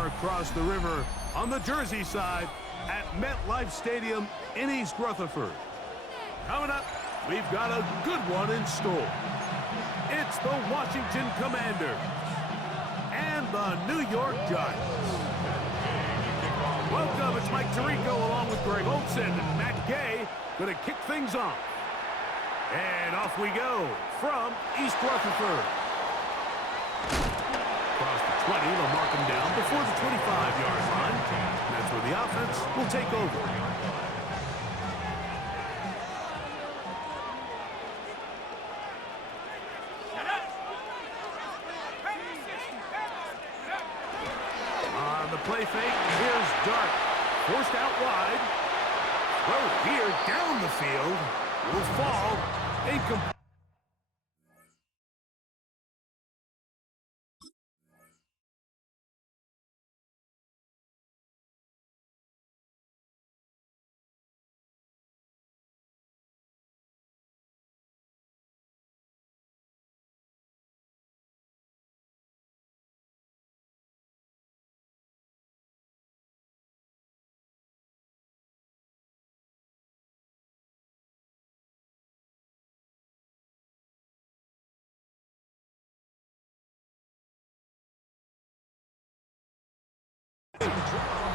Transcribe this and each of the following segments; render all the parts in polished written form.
are across the river on the Jersey side at MetLife Stadium in East Rutherford. Coming up, we've got a good one in store. It's the Washington Commanders and the New York Giants. Welcome, it's Mike Tirico along with Greg Olson and Matt Gay going to kick things off. And off we go from East Rutherford. Across the 20, they'll mark him down before the 25-yard line. That's where the offense will take over. On the play fake, here's Dart. Forced out wide. Throw here down the field. Will fall. Incomplete.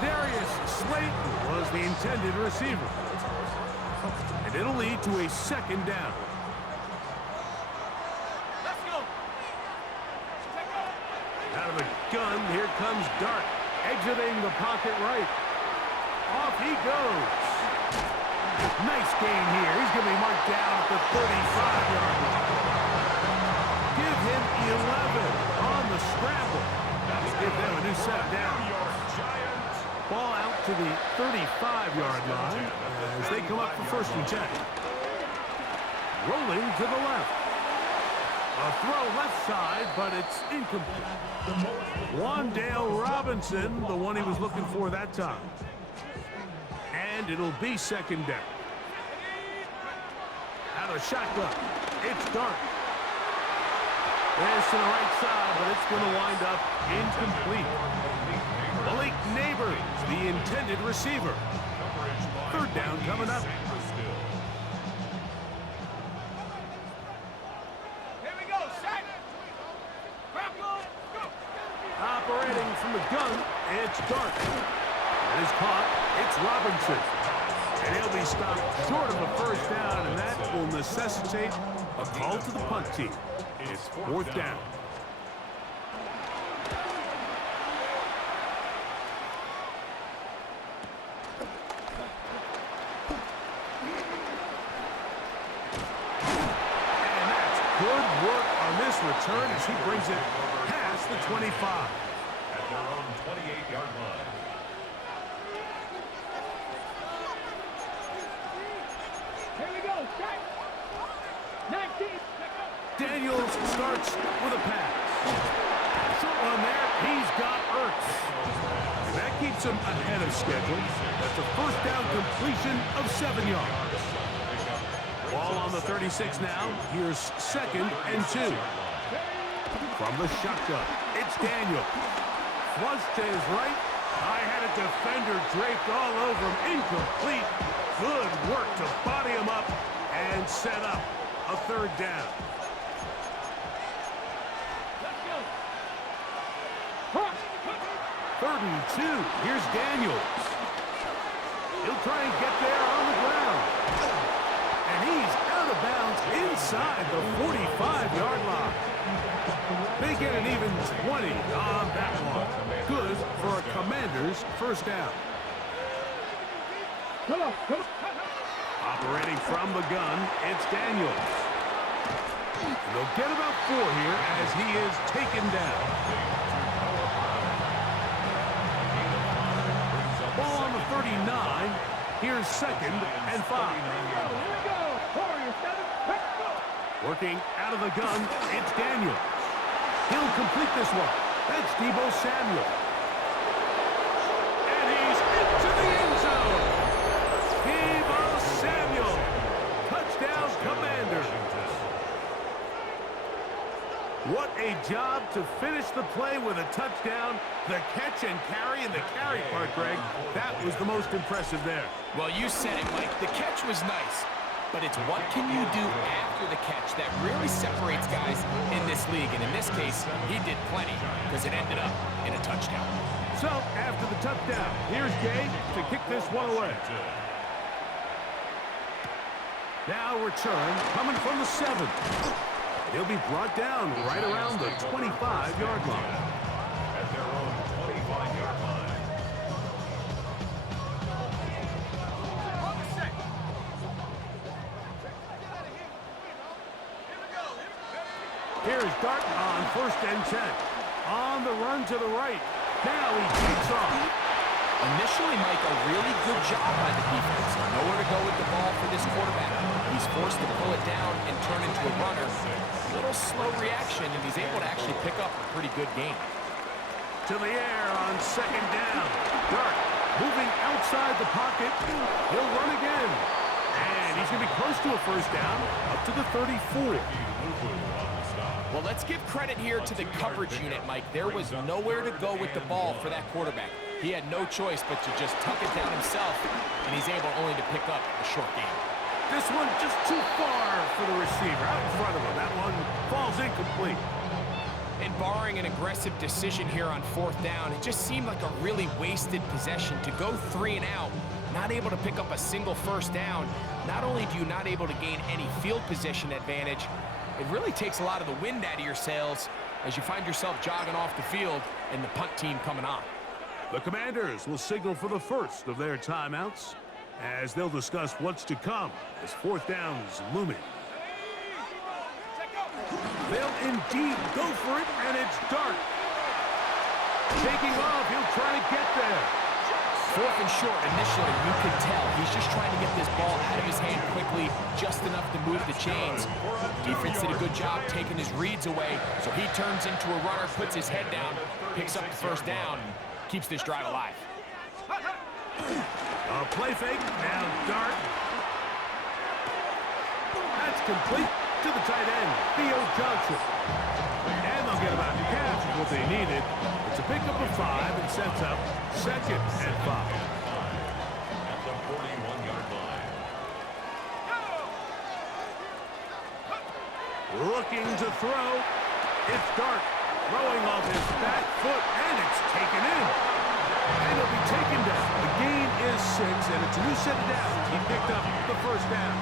Darius Slayton was the intended receiver. And it'll lead to a second down. Let's go. Out of the gun, here comes Dart, exiting the pocket right. Off he goes. Nice gain here. He's going to be marked down at the 35-yard line. Give him 11 on the scramble. That'll give them a new set down. Ball out to the 35-yard line as they come up for first and 10. Rolling to the left. A throw left side, but it's incomplete. Wandale Robinson, the one he was looking for that time. And it'll be second down. Out of shotgun. It's Dart. This to the right side, but it's going to wind up incomplete. Malik Neighbors, the intended receiver. Third down coming up. Here we go, set. Operating from the gun, it's Dart. It is caught, it's Robinson. And he'll be stopped short of a first down, and that will necessitate a call to the punt team. It's fourth down. Return as he brings it past the 25. At their own 28-yard line. Here we go, set. 19. Daniels starts with a pass. Short one there. He's got Ertz. And that keeps him ahead of schedule. That's a first down completion of 7 yards. Ball on the 36 now. Here's second and 2. From the shotgun, it's Daniel. Flush to his right. I had a defender draped all over him. Incomplete. Good work to body him up and set up a third down. Third and 2. Here's Daniels. He'll try and get there on the ground. And he's out of bounds inside the 45-yard line. They get an even 20 on that one. Good for a Commanders first down. Come on, come on. Operating from the gun, it's Daniels. They'll get about 4 here as he is taken down. Ball on the 39. Here's second and 5. Working out of the gun, it's Daniels. He'll complete this one. That's Deebo Samuel. And he's into the end zone. Deebo Samuel. Touchdown, Commanders. What a job to finish the play with a touchdown. The catch and carry, and the carry part, Greg, that was the most impressive there. Well, you said it, Mike. The catch was nice, but it's what can you do after the catch that really separates guys in this league. And in this case, he did plenty because it ended up in a touchdown. So, after the touchdown, here's Gay to kick this one away. Now return coming from the 7. He'll be brought down right around the 25-yard line. At their own 25-yard line. Here's Dart on 1st and 10. On the run to the right. Now he takes off. Initially, Mike, a really good job by the defense. Nowhere to go with the ball for this quarterback. He's forced to pull it down and turn into a runner. A little slow reaction, and he's able to actually pick up a pretty good game. To the air on 2nd down. Dart moving outside the pocket. He'll run again. And he's going to be close to a 1st down, up to the 34. Well, let's give credit here to the coverage unit, Mike. There was nowhere to go with the ball for that quarterback. He had no choice but to just tuck it down himself, and he's able only to pick up a short gain. This one just too far for the receiver, out in front of him. That one falls incomplete. And barring an aggressive decision here on 4th down, it just seemed like a really wasted possession to go 3 and out, not able to pick up a single 1st down. Not only do you not able to gain any field position advantage, it really takes a lot of the wind out of your sails as you find yourself jogging off the field and the punt team coming on. The Commanders will signal for the first of their timeouts as they'll discuss what's to come as 4th down is looming. They'll indeed go for it, and it's Dart. Taking off, he'll try to get there. 4th and short, initially, you could tell he's just trying to get this ball out of his hand quickly, just enough to move the chains. Defense did a good job taking his reads away, so he turns into a runner, puts his head down, picks up the 1st down, and keeps this drive alive. A play fake, now Dart. That's complete to the tight end, Theo Johnson. And they'll get about half of what they needed. It's a pickup of 5 and sets up 2nd and 5. At the 41-yard line. Looking to throw. It's Dart throwing off his back foot, and it's taken in. And he'll be taken down. The gain is 6, and it's a new set of downs. He picked up the 1st down.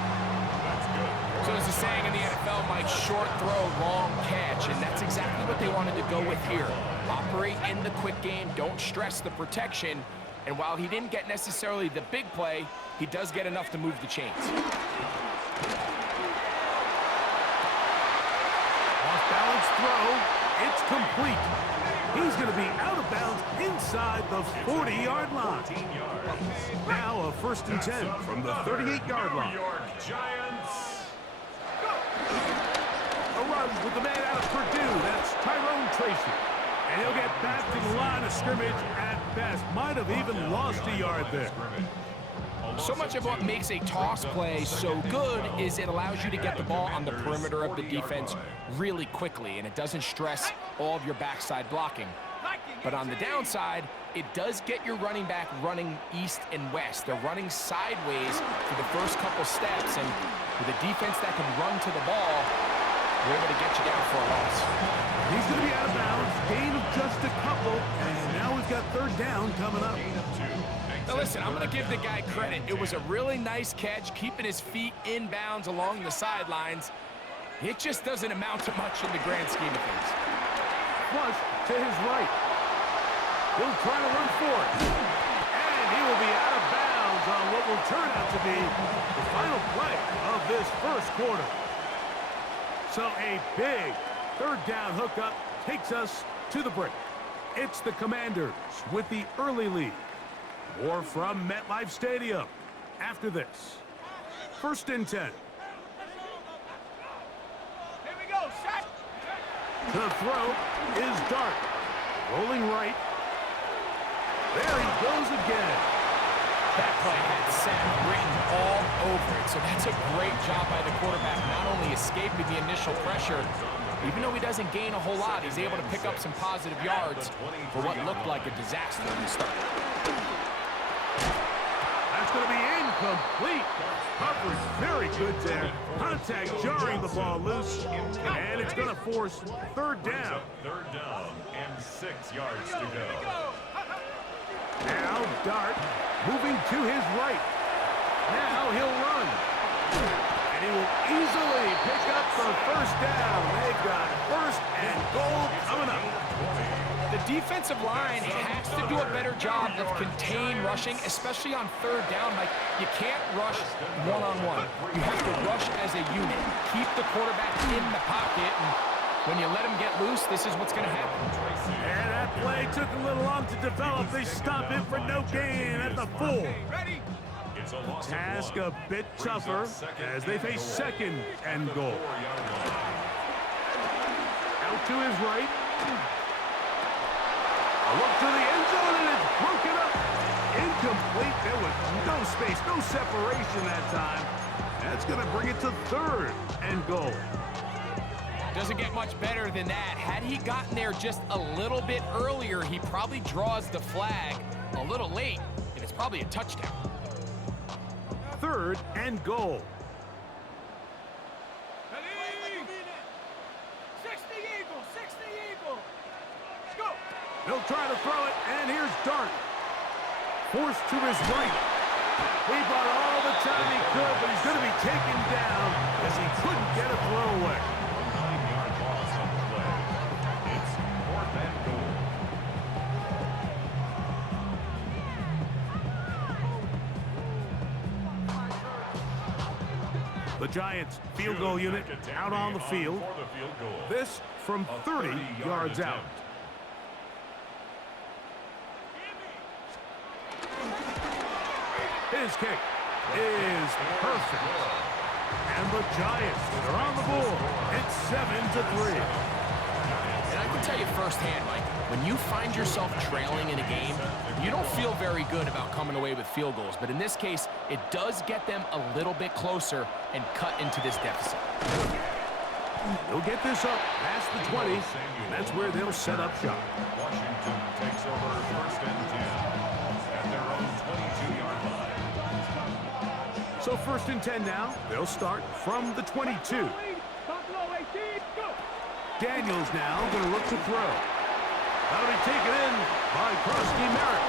So as the saying in the NFL, Mike, short throw, long catch, and that's exactly what they wanted to go with here. Operate in the quick game, don't stress the protection, and while he didn't get necessarily the big play, he does get enough to move the chains. Off-balance throw, it's complete. He's going to be out of bounds inside the 40-yard line. Now a 1st and 10 from the 38-yard line. New York Giants. A run with the man out of Purdue. That's Tyrone Tracy. And he'll get back to the line of scrimmage at best. Might have even lost a yard there. So much of what makes a toss play so good is it allows you to get the ball on the perimeter of the defense really quickly, and it doesn't stress all of your backside blocking. But on the downside, it does get your running back running east and west. They're running sideways for the first couple steps, and with a defense that can run to the ball, they're able to get you down for a loss. He's going to be out of bounds. Gain of just a couple, and now we've got 3rd down coming up. Now listen, I'm going to give the guy credit. It was a really nice catch, keeping his feet in bounds along the sidelines. It just doesn't amount to much in the grand scheme of things. Flush to his right. He'll try to run for it. And he will be out of bounds on what will turn out to be the final play of this 1st quarter. So a big 3rd down hookup takes us to the break. It's the Commanders with the early lead. More from MetLife Stadium after this. 1st and 10. Here we go, set. The throw is Dart. Rolling right. There he goes again. That play had Sam written all over it, so that's a great job by the quarterback, not only escaping the initial pressure, Even though he doesn't gain a whole lot, he's able to pick up some positive yards for what looked like a disaster in the start. That's going to be incomplete. Coverage very good there. Contact jarring the ball loose. And it's going to force third down. Third down and 6 yards to go. Now Dart moving to his right. Now he'll run. And he will easily pick up the first down. They've got first and goal coming up. The defensive line has to do a better job of contain rushing, especially on third down. Like, you can't rush one-on-one. You have to rush as a unit. Keep the quarterback in the pocket, and when you let him get loose, this is what's going to happen. And that play took a little long to develop. They stop it for no gain at the 4. Ready? Task a bit tougher as they face second and goal. Out to his right. A look to the end zone, and it's broken up. Incomplete. There was no space, no separation that time. That's going to bring it to third and goal. Doesn't get much better than that. Had he gotten there just a little bit earlier, he probably draws the flag a little late, and it's probably a touchdown. Third and goal. Ready? 60 Eagle, 60 Eagle. Go. They'll try to throw it, and here's Dart. Forced to his right. He bought all the time he could, but he's going to be taken down as he couldn't get a throw away. 9-yard loss on the play. It's 4th and goal. The Giants field goal unit out on the field. This from 30 yards out. His kick is perfect. And the Giants are on the board. It's 7-3. And I can tell you firsthand, Mike, when you find yourself trailing in a game, you don't feel very good about coming away with field goals. But in this case, it does get them a little bit closer and cut into this deficit. They'll get this up past the 20, and that's where they'll set up shop. Washington takes over 1st and 10 at their own 22-yard line. So 1st and 10 now. They'll start from the 22. Daniels now going to look to throw. That'll be taken in by Krusty Merritt.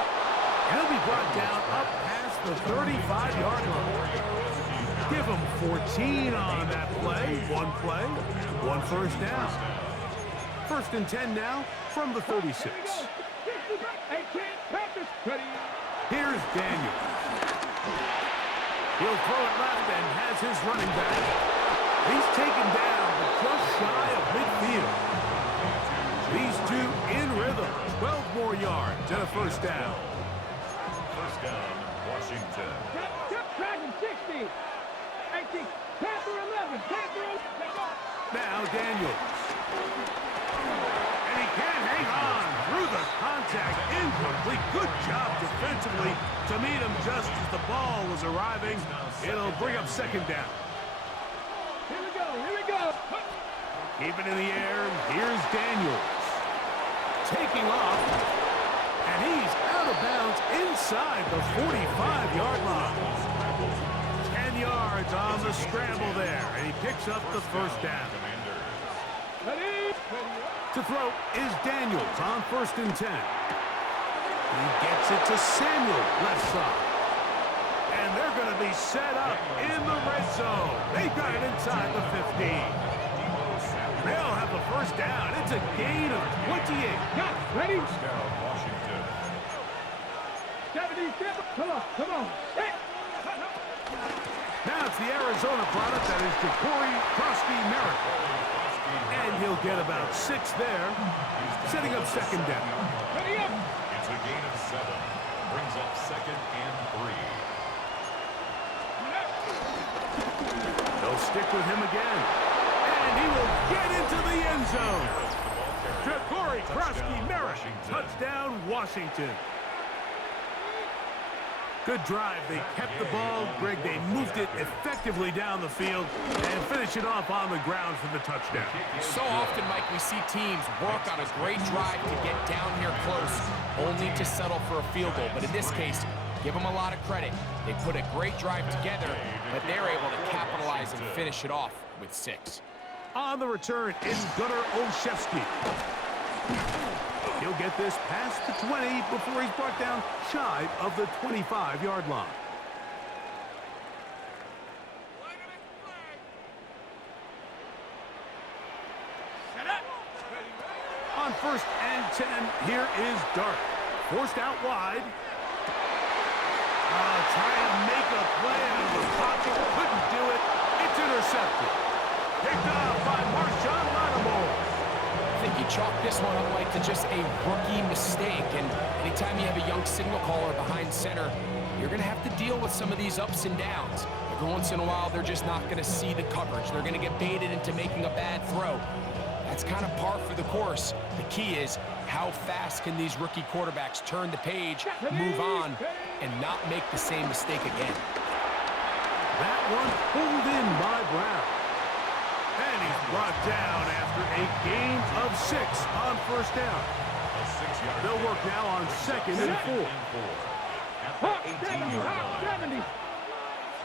And he'll be brought down up past the 35-yard line. Give him 14 on that play. One first down. 1st and 10 now from the 36. Here's Daniels. He'll throw it left and has his running back. He's taken down, but just shy of midfield. These two in rhythm. 12 more yards and a first down. First down, Washington. Dragon 60. 18. Panther 11. Panther 11. Now Daniels. And he can't hang on through the contact. Incomplete. Good job defensively to meet him just as the ball was arriving. It'll bring up second down. Here we go. Here we go. Keep it in the air. Here's Daniels. Taking off. And he's out of bounds inside the 45-yard line. 10 yards on the scramble there. And he picks up the first down. Ready? To throw is Daniels on 1st and 10. He gets it to Samuel, left side. And they're going to be set up in the red zone. They got it inside the 15. They'll have the first down. It's a gain of 28. Got it. Ready? Down, Washington. 77. Come on. Hey. Now it's the Arizona product that is Ja'Cory Krusty Merritt. And he'll get about 6 there, setting up second down. Ready up. It's a gain of 7. Brings up 2nd and 3. They'll stick with him again. And he will get into the end zone. Ja'Cory Krusty Merritt. Touchdown, Washington. Good drive. They kept the ball. Greg, they moved it effectively down the field and finish it off on the ground for the touchdown. So often, Mike, we see teams work on a great drive to get down here close, only to settle for a field goal. But in this case, give them a lot of credit. They put a great drive together, but they're able to capitalize and finish it off with 6. On the return is Gunnar Olszewski. He'll get this past the 20 before he's brought down shy of the 25-yard line. On 1st and 10, here is Dart. Forced out wide. Trying to make a play out of the pocket. Couldn't do it. It's intercepted. Picked off by Marshawn Lattimore. I think you chalk this one up, like, to just a rookie mistake. And anytime you have a young signal caller behind center, you're going to have to deal with some of these ups and downs. Every once in a while, they're just not going to see the coverage. They're going to get baited into making a bad throw. That's kind of par for the course. The key is, how fast can these rookie quarterbacks turn the page, move on, and not make the same mistake again? That one pulled in by Brown. And he's brought down after a gain of 6 on 1st down. They'll work now on 2nd and 4. Hot 70, hot 70.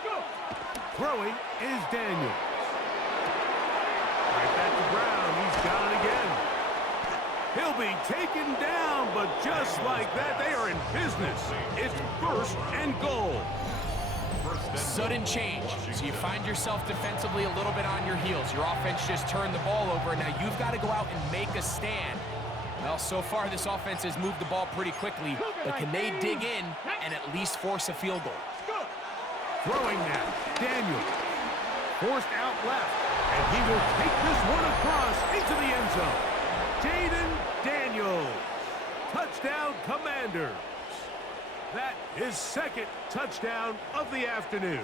Go. Throwing is Daniels. Right back to Brown. He's got it again. He'll be taken down, but just like that, they are in business. It's 1st and goal. Sudden change. So you find yourself defensively a little bit on your heels. Your offense just turned the ball over, and now you've got to go out and make a stand. Well, so far this offense has moved the ball pretty quickly, but can they dig in and at least force a field goal? Throwing now, Daniel. Forced out left, and he will take this one across into the end zone. Jaden Daniels. Touchdown, Commanders. That is 2nd touchdown of the afternoon.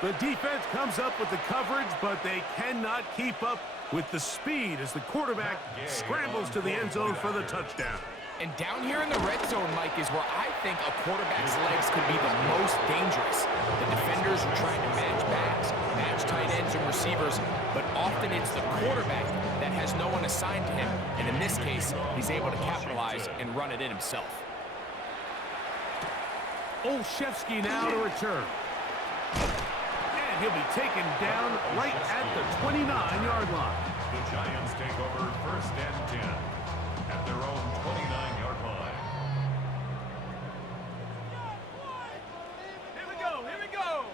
The defense comes up with the coverage, but they cannot keep up with the speed as the quarterback scrambles to the end zone for the touchdown. And down here in the red zone, Mike, is where I think a quarterback's legs could be the most dangerous. The defenders are trying to match backs, match tight ends and receivers, but often it's the quarterback that has no one assigned to him. And in this case, he's able to capitalize and run it in himself. Olszewski now to return. And he'll be taken down right at the 29-yard line. The Giants take over 1st and 10 at their own 29-yard line. Here we go.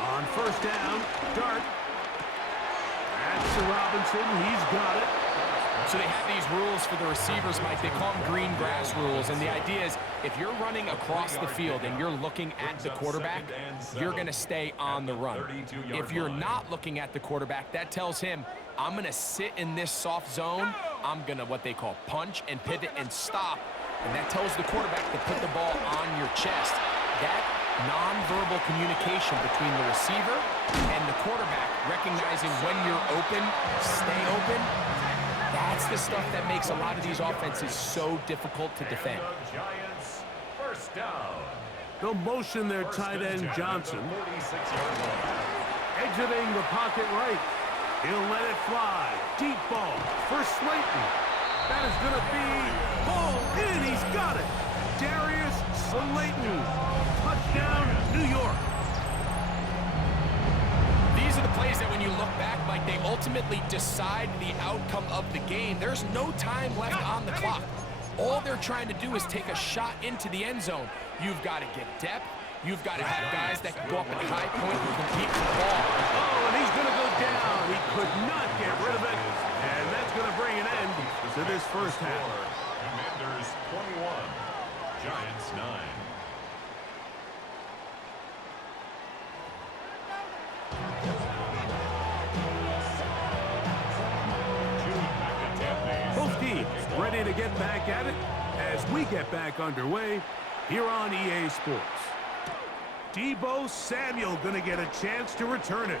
On 1st down, Dart. That's to Robinson. He's got it. So they have these rules for the receivers, Mike. They call them green grass rules. And the idea is, if you're running across the field and you're looking at the quarterback, you're going to stay on the run. If you're not looking at the quarterback, that tells him, I'm going to sit in this soft zone. I'm going to what they call punch and pivot and stop. And that tells the quarterback to put the ball on your chest. That nonverbal communication between the receiver and the quarterback, recognizing when you're open, stay open, that's the stuff that makes a lot of these offenses so difficult to defend. Giants, 1st down. They'll motion their tight end Johnson. Exiting the pocket right. He'll let it fly. Deep ball for Slayton. That is going to be ball in. He's got it. Darius Slayton. Touchdown, New York. These are the plays that when you look back, Mike, they ultimately decide the outcome of the game. There's no time left on the clock. All they're trying to do is take a shot into the end zone. You've got to get depth. You've got to have guys that can go up at high point and compete for the ball. Oh, and he's going to go down. He could not get rid of it. And that's going to bring an end to this 1st half. Commanders 21, Giants 9. Both teams ready to get back at it as we get back underway here on EA Sports. Deebo Samuel going to get a chance to return it.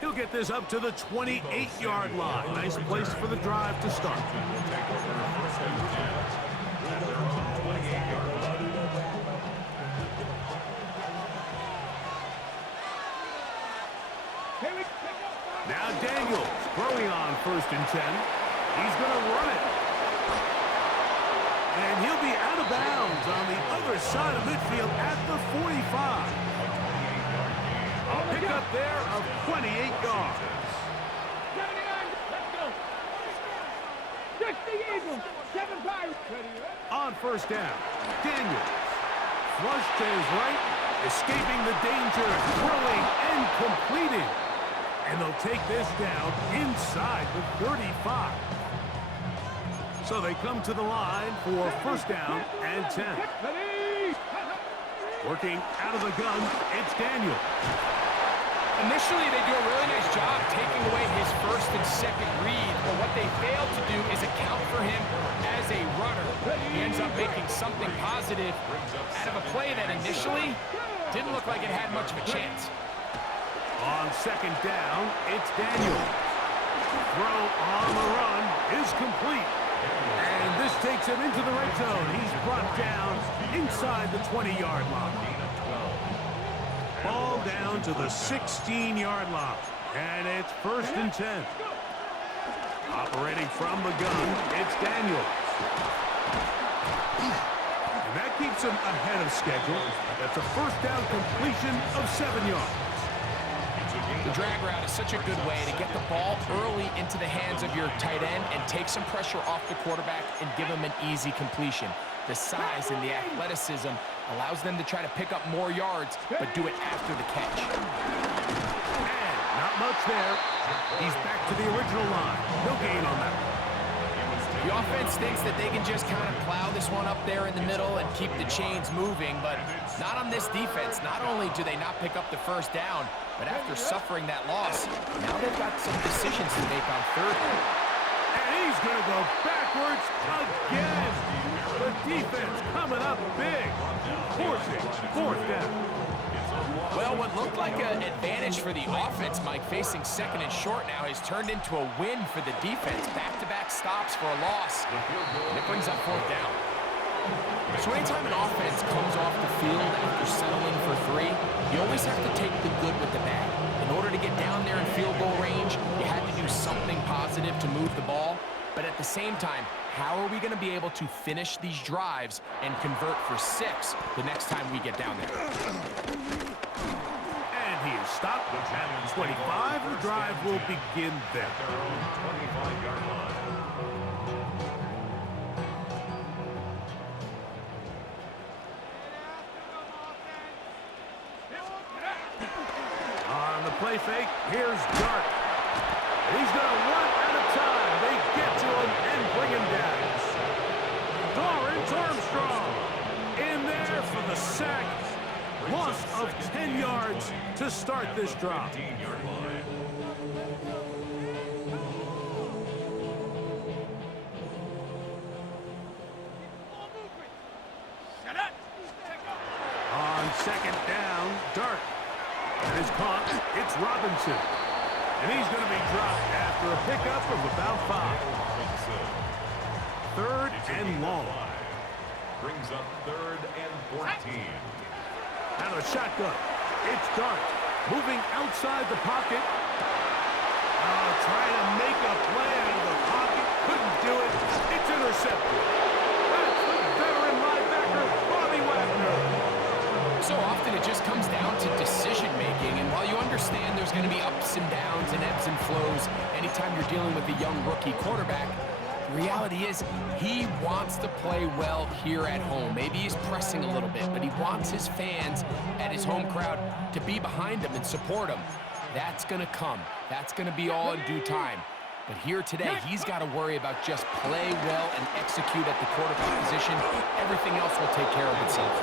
He'll get this up to the 28-yard line. Nice place for the drive to start. at their own 28-yard line. Now Daniels throwing on 1st and 10. He's going to run it. And he'll be out of bounds on the other side of midfield at the 45. A pickup there of 28 yards. 79, let's go. 60 Eagles, 7 Pirates. On 1st down, Daniels. Flush to his right, escaping the danger, throwing and completing. And they'll take this down inside the 35. So they come to the line for 1st down and 10. Working out of the gun, it's Daniel. Initially, they do a really nice job taking away his 1st and 2nd read, but what they fail to do is account for him as a runner. He ends up making something positive out of a play that initially didn't look like it had much of a chance. On 2nd down, it's Daniel. Throw on the run is complete. And this takes him into the red zone. He's brought down inside the 20-yard line. Ball down to the 16-yard line. And it's 1st and 10. Operating from the gun, it's Daniels. And that keeps him ahead of schedule. That's a 1st down completion of 7 yards. The drag route is such a good way to get the ball early into the hands of your tight end and take some pressure off the quarterback and give him an easy completion. The size and the athleticism allows them to try to pick up more yards, but do it after the catch. And not much there. He's back to the original line. No gain on that one. The offense thinks that they can just kind of plow this one up there in the middle and keep the chains moving, but not on this defense. Not only do they not pick up the 1st down, but after suffering that loss, now they've got some decisions to make on 3rd down. And he's going to go backwards again. The defense coming up big. Forcing 4th down. Well, what looked like an advantage for the offense, Mike, facing 2nd and short now, has turned into a win for the defense. Back-to-back stops for a loss. And it brings up 4th down. So anytime an offense comes off the field after settling for 3, you always have to take the good with the bad. In order to get down there in field goal range, you had to do something positive to move the ball. But at the same time, how are we going to be able to finish these drives and convert for 6 the next time we get down there? And he is stopped at 25. The drive will begin there. Their own 25-yard line. On the play fake, here's Dart. He's going to run out of time. They get to him and bring him down. Lawrence Armstrong in there for the sack. Loss of 10 yards to start this drive. 15-yard line. On 2nd down, Dart. And is caught. It's Robinson. And he's going to be dropped after a pickup of about 5. 3rd and long. Brings up 3rd and 14. Out of shotgun. It's Dart. Moving outside the pocket. Trying to make a play out of the pocket. Couldn't do it. It's intercepted. That's the veteran linebacker, Bobby Wagner. So often it just comes down to decision-making, and while you understand there's going to be ups and downs and ebbs and flows anytime you're dealing with a young rookie quarterback, the reality is he wants to play well here at home. Maybe he's pressing a little bit, but he wants his fans and his home crowd to be behind him and support him. That's going to come. That's going to be all in due time. But here today, he's got to worry about just play well and execute at the quarterback position. Everything else will take care of itself.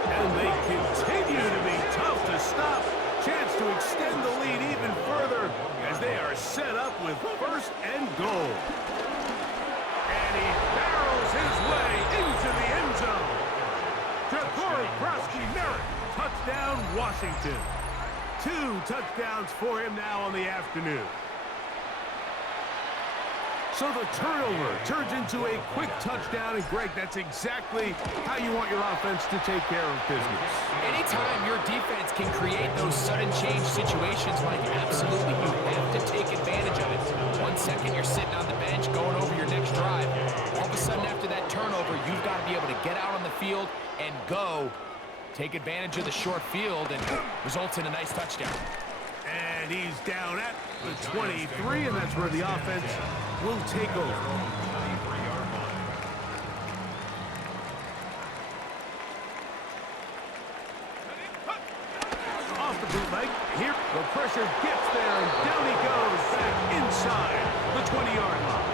And they continue to be tough to stop. Chance to extend the lead even further as they are set up with 1st and goal. And he barrels his way into the end zone. Ja'Cory Krosky-Merritt, touchdown Washington. 2 touchdowns for him now on the afternoon. So the turnover turns into a quick touchdown, and Greg, that's exactly how you want your offense to take care of business. Anytime your defense can create those sudden change situations, Mike, absolutely, you have to take advantage of it. 1 second you're sitting on the bench going over your next drive. All of a sudden after that turnover, you've got to be able to get out on the field and go. Take advantage of the short field and results in a nice touchdown. And he's down at the 23, and that's where the offense will take over. Off the bootleg. Here, the pressure gets there, and down he goes back inside the 20-yard line.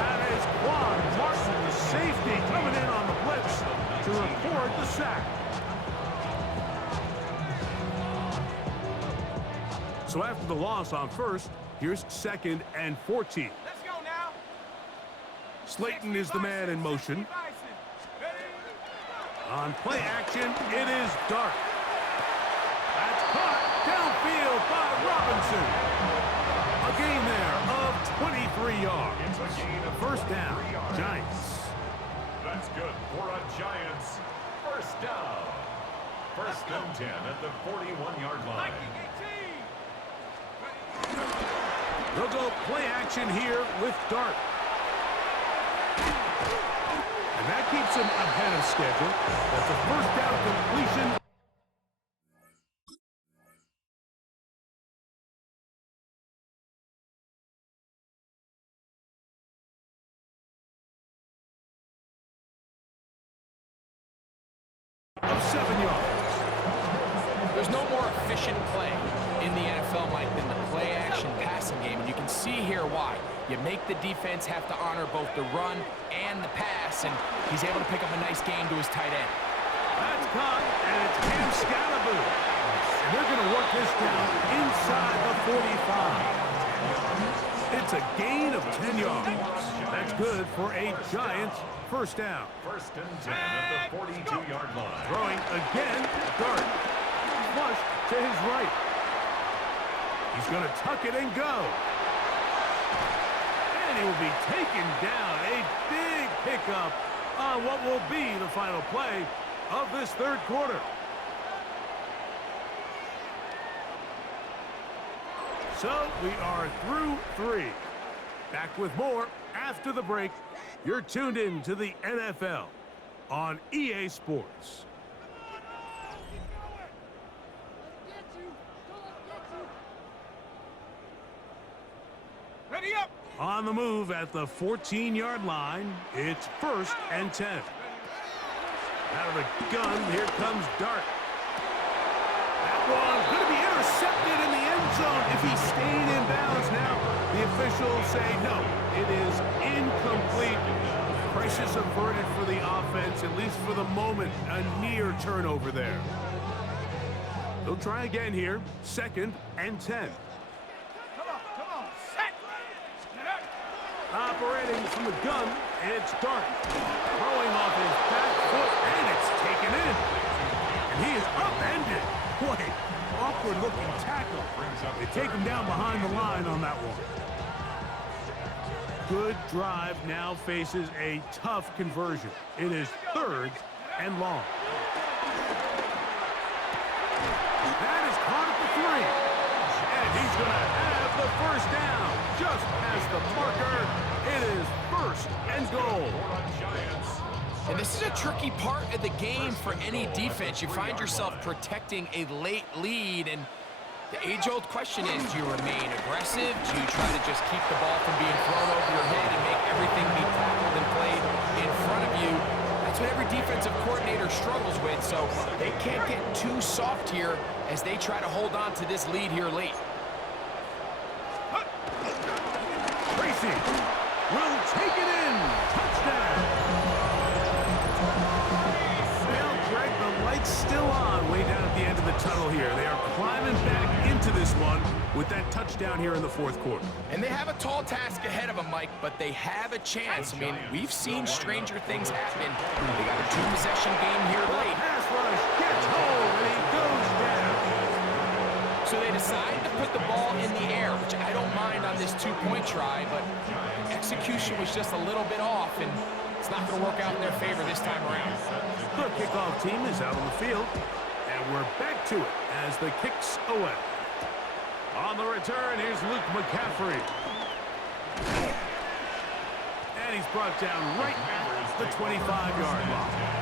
That is Quan Martin, the safety, coming in on the blitz to record the sack. So after the loss on first, here's 2nd and 14. Let's go now. Slayton is the man in motion. On play action, it is Dart. That's caught downfield by Robinson. A gain there of 23 yards. It's a gain of First down, 3 yards. Giants. That's good for a Giants first down. First and 10 at the 41-yard line. They'll go play action here with Dart. And that keeps him ahead of schedule. That's a first down completion. Of 7 yards. There's no more efficient play in the NFL, Mike, than the play-action passing game, and you can see here why. You make the defense have to honor both the run and the pass, and he's able to pick up a nice gain to his tight end. That's caught, and it's Cam Scalaboo. And they're going to work this down inside the 45. It's a gain of 10 yards. That's good for a Giants first down. First and 10 at the 42-yard line. Throwing again, Dart. Flush to his right. He's going to tuck it and go. And he will be taken down. A big pickup on what will be the final play of this third quarter. So we are through 3. Back with more after the break. You're tuned in to the NFL on EA Sports. Ready up. On the move at the 14-yard line, it's 1st and 10. Out of the gun, here comes Dart. That one going to be intercepted in the end zone if he stayed in bounds. Now, the officials say no, it is incomplete. Crisis averted for the offense, at least for the moment, a near turnover there. They'll try again here, 2nd and 10. Come on. Set. Operating from the gun, it's Dart. Throwing off his back foot, and it's taken in. And he is upended. Boy, awkward-looking tackle. They take him down behind the line on that one. Good drive now faces a tough conversion. It is 3rd and long. That is caught at the 3. And he's going to have the first down. Just past the marker. It is 1st and goal. And this is a tricky part of the game for any defense. You find yourself protecting a late lead, and the age-old question is, do you remain aggressive? Do you try to just keep the ball from being thrown over your head and make everything be tackled and played in front of you? That's what every defensive coordinator struggles with, so they can't get too soft here as they try to hold on to this lead here late. Tracy will take it in. Touchdown. Well, Greg, the light's still on way down at the end of the tunnel here. They are climbing back into this one with that touchdown here in the 4th quarter. And they have a tall task ahead of them, Mike, but they have a chance. I mean, we've seen stranger things happen. They got a 2-possession game here late. Pass rush gets home, and he goes down. So they decide to put the ball in the air, which I don't mind on this two-point try, but execution was just a little bit off, and it's not going to work out in their favor this time around. The kickoff team is out on the field, and we're back to it as the kick's away. On the return, here's Luke McCaffrey. And he's brought down right at the 25-yard line.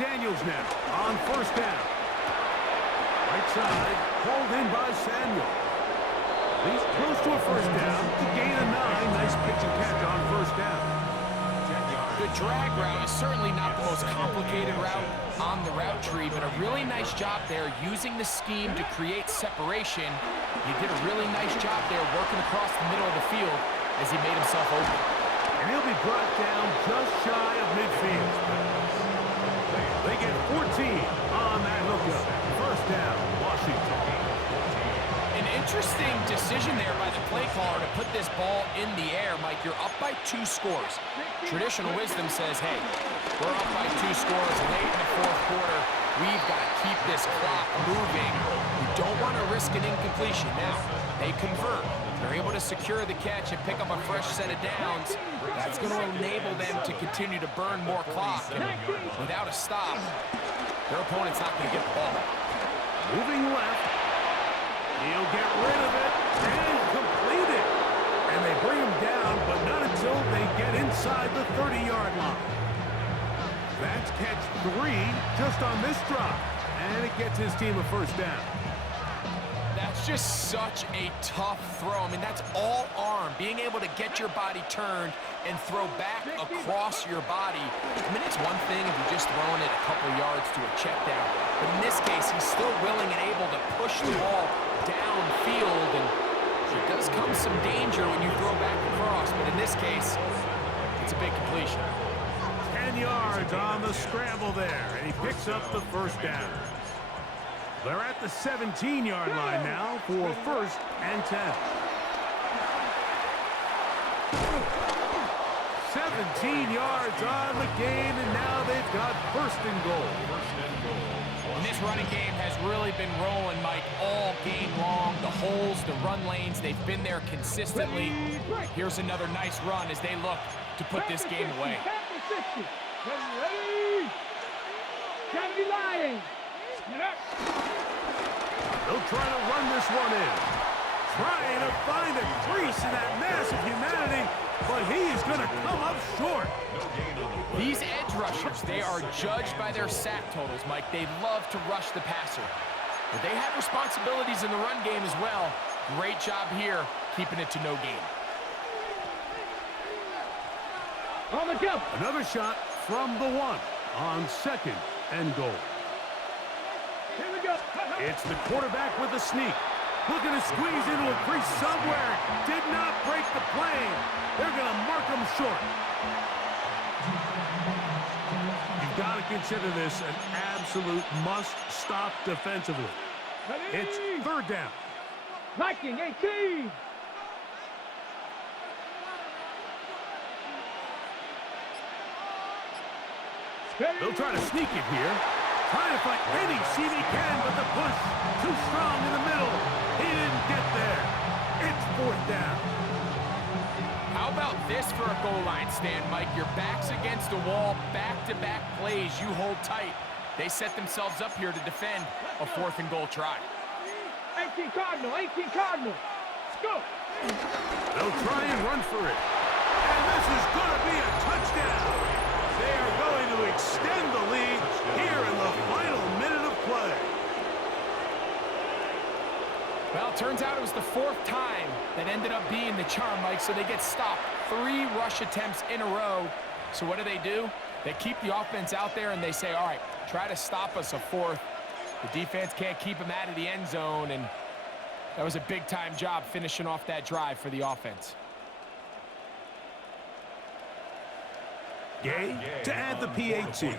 Daniels now on first down. Right side, pulled in by Samuel. He's close to a first down. The gain of 9. Nice pitch and catch on first down. The drag route is certainly not the most complicated route on the route tree, but a really nice job there using the scheme to create separation. He did a really nice job there working across the middle of the field as he made himself open. And he'll be brought down just shy of midfield. They get 14 on that hookup. First down, Washington. An interesting decision there by the play caller to put this ball in the air. Mike, you're up by 2 scores. Traditional wisdom says, hey, we're up by 2 scores late in the fourth quarter. We've got to keep this clock moving. We don't want to risk an incompletion. Now, they convert. They're able to secure the catch and pick up a fresh set of downs. That's going to enable them to continue to burn more clock. And without a stop, their opponent's not going to get the ball. Moving left. He'll get rid of it and complete it. And they bring him down, but not until they get inside the 30-yard line. That's catch 3 just on this drop. And it gets his team a first down. That's just such a tough throw. I mean, that's all arm. Being able to get your body turned and throw back across your body. I mean, it's one thing if you're just throwing it a couple yards to a check down. But in this case, he's still willing and able to push the ball downfield. And there does come some danger when you throw back across. But in this case, it's a big completion. 10 yards on the scramble there. And he picks up the first down. They're at the 17-yard line now for first and 10. 17 yards on the gain, and now they've got first and goal. And this running game has really been rolling, Mike, all game long. The holes, the run lanes, they've been there consistently. Here's another nice run as they look to put this game away. Can't be lying. They'll try to run this one in. Trying to find a crease in that mass of humanity, but he is going to come up short. These edge rushers, they are judged by their sack totals, Mike. They love to rush the passer. But they have responsibilities in the run game as well. Great job here, keeping it to no gain. On the jump. Another shot from the 1 on second and goal. Here we go. It's the quarterback with the sneak. Looking to squeeze into a crease somewhere. Did not break the plane. They're going to mark him short. You've got to consider this an absolute must-stop defensively. It's third down. Viking 18. They'll try to sneak it here. Trying to find any seam he can, but the push too strong in the middle. He didn't get there. It's fourth down. How about this for a goal line stand, Mike? Your back's against the wall, back-to-back plays. You hold tight. They set themselves up here to defend a fourth and goal try. 18 Cardinal, 18 Cardinal. Let's go. They'll try and run for it. And this is going to be a touchdown. They are going to extend the lead here in the final minute of play. Well, it turns out it was the 4th time that ended up being the charm, Mike, so they get stopped 3 rush attempts in a row. So what do? They keep the offense out there and they say, all right, try to stop us a 4th. The defense can't keep them out of the end zone, and That was a big-time job finishing off that drive for the offense. Gay to add the PAT. He's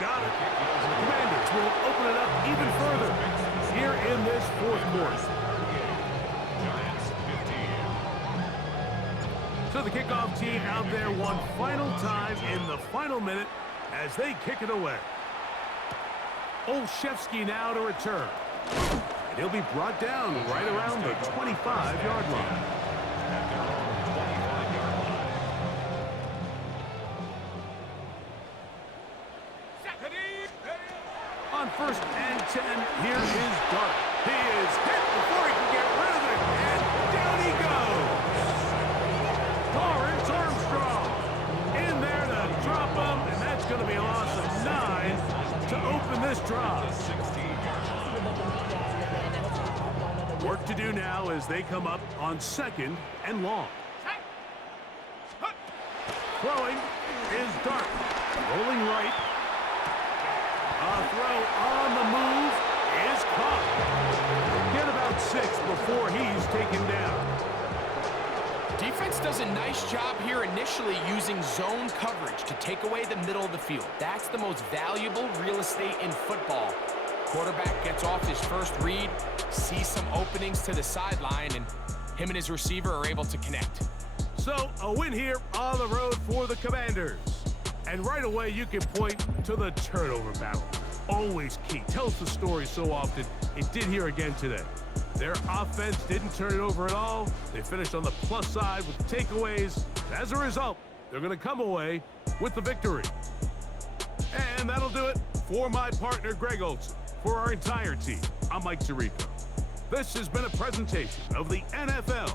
got it. The Commanders will open it up even further here in this fourth quarter. So the kickoff team out there one final time in the final minute as they kick it away. Olszewski now to return. And he'll be brought down right around the 25-yard line. On 1st and 10, here is Dart. He is hit before he can get rid of it, and down he goes. Lawrence Armstrong in there to drop him, and that's going to be a loss of 9 to open this drive. Work to do now as they come up on 2nd and long. Throwing is Dart. Rolling right. A throw on the move is caught. Get about 6 before he's taken down. Defense does a nice job here initially using zone coverage to take away the middle of the field. That's the most valuable real estate in football. Quarterback gets off his first read, sees some openings to the sideline, and him and his receiver are able to connect. So a win here on the road for the Commanders. And right away, you can point to the turnover battle. Always key. Tells the story so often. It did here again today. Their offense didn't turn it over at all. They finished on the plus side with takeaways. As a result, they're going to come away with the victory. And that'll do it for my partner, Greg Olson. For our entire team, I'm Mike Tirico. This has been a presentation of the NFL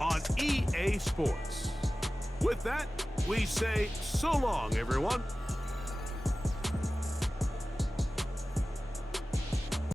on EA Sports. With that, we say so long, everyone.